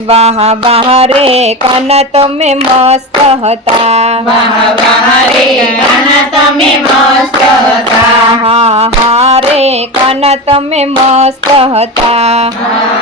વાહ વાહ રે કાના તમે મસ્ત હતા, વાહ વાહ રે કાના તમે મસ્ત હતા, હા હા રે કાના તમે મસ્ત હતા,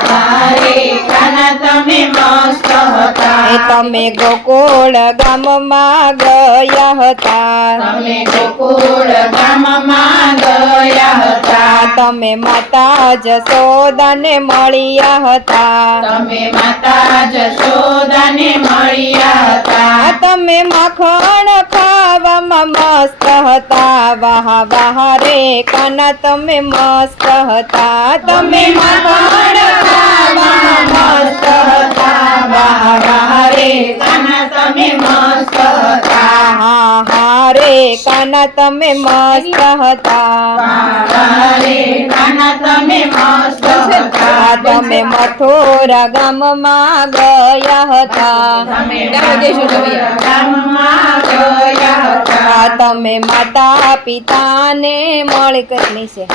વાહ રે કાના તમે મસ્ત હતા, એ તમે ગોકુળ ગામમાં ગયા હતા, તમે ગોકુળ ગામમાં ગયા હતા, તમે માતા જશોદાને મળ્યા હતા, તમે માતા જશોદાને મળ્યા હતા, તમે માખણ ખાવામાં મસ્ત હતા, વાહ વાહ રે કાના તમે મસ્ત હતા, તમે માખણ ખાવામાં મસ્ત હતા, વાહ વાહ રે કાના તમે મસ્ત હતા, હા હા રે કાના તમે મસ્ત હતા, વાહ વાહ રે કાના તમે મસ્ત હતા, તમે મથુરા ગામમાં ગયા હતા, તમે મથુરા ગામમાં ગયા હતા, તમે માતા પિતાને મળી છે,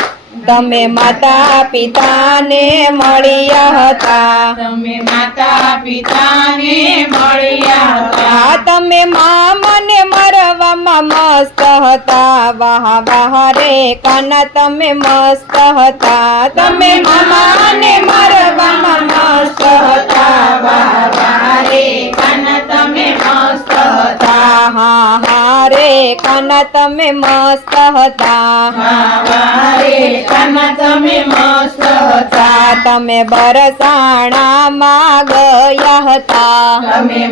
તમે માતા પિતાને મળ્યા હતા, તમે માતા પિતાને મળ્યા હતા, તમે મામાને મરવામાં મસ્ત હતા, વાહ વાહ રે કાના તમે મસ્ત હતા, તમે મામાને મરવામાં મસ્ત હતા, વાહ વાહ રે કાના તમે મસ્ત હતા, હા હા રે કાના તમે મસ્ત હતા, વાહ વાહ રે કાના તમે મસ્ત હતા, તમે બરસાણામાં ગયા હતા, તમે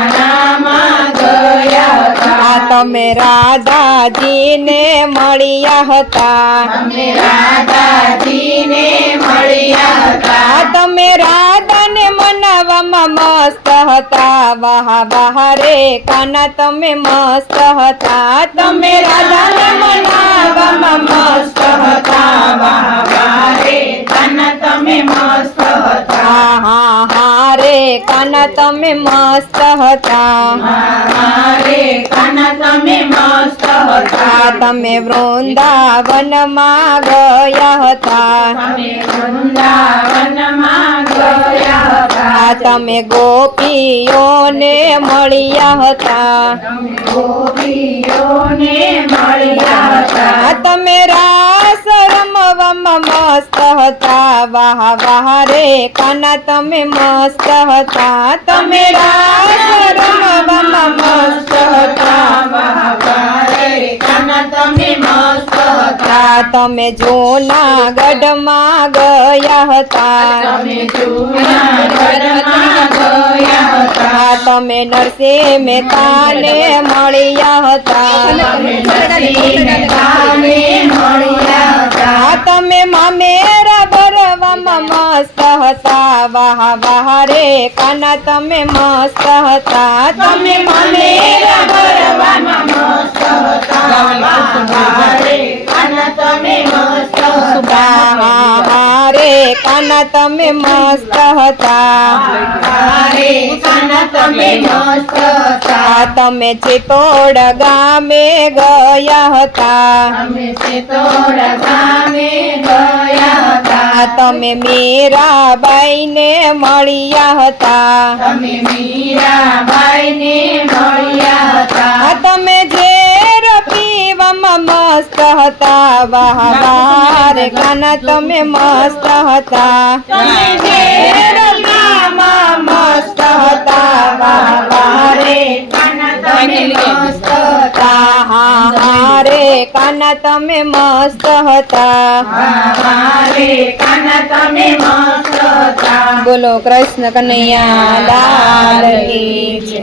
બરસાનામાં ગયા હતા, તમે રાધાજીને મળ્યા હતા, તમે રાધાજીને મળ્યા હતા, તમે રાધાને મનાવવામાં મસ્ત હતા, વાહ વાહ રે કાના તમે મસ્ત હતા, તમે રાધાને મનાવવામાં મસ્ત હતા, વાહ વાહ રે કાના તમે મસ્ત હતા, હા હા રે કાના તમે મસ્ત હતા, વાહ વાહ રે કાના તમે મસ્ત હતા, તમે વૃંદાવનમાં ગયા હતા, તમે વૃંદાવનમાં ગયા હતા, તમે ગોપીઓને મળ્યા હતા, તમે ગોપીઓને મળ્યા હતા, તમે રાસ રમવામાં મસ્ત હતા, વાહ વાહ રે કાના તમે મસ્ત હતા, તમે રાસ રમવામાં મસ્ત હતા, વાહ વાહ રે કાના તમે મસ્ત હતા, તમે જૂનાગઢમાં ગયા હતા, તમે જૂનાગઢમાં ગયા હતા, તમે નરસિંહ મહેતાને મળ્યા હતા, તમે નરસિંહ મહેતાને મળ્યા હતા, તમે મામેરા ભરવામાં મસ્ત હતા, વાહ વાહ રે કાના તમે મસ્ત હતા, તમે મામેરા ભરવામાં મસ્ત હતા, વાહ વાહ રે કાના તમે મસ્ત હતા, હા રે કાના તમે મસ્ત હતા, રે કાના તમે મસ્ત હતા, તમે ચિત્તોડ ગામે ગયા હતા, તમે ચિત્તોડ ગામે ગયા હતા, તમે મીરાબાઈને મળ્યા હતા, તમે મીરાબાઈને મળ્યા હતા, તમે ઝેર પીવામાં મસ્ત હતા, વાહ વાહ રે કાના તમે મસ્ત હતા, તમે ઝેર પીવામાં મસ્ત હતા, વાહ વાહ રે કાના તમે મસ્ત હતા, હા રે કાના તમે મસ્ત હતા, વાહ વાહ રે કાના તમે મસ્ત હતા. બોલો કૃષ્ણ કનૈયા લાલ કી જય.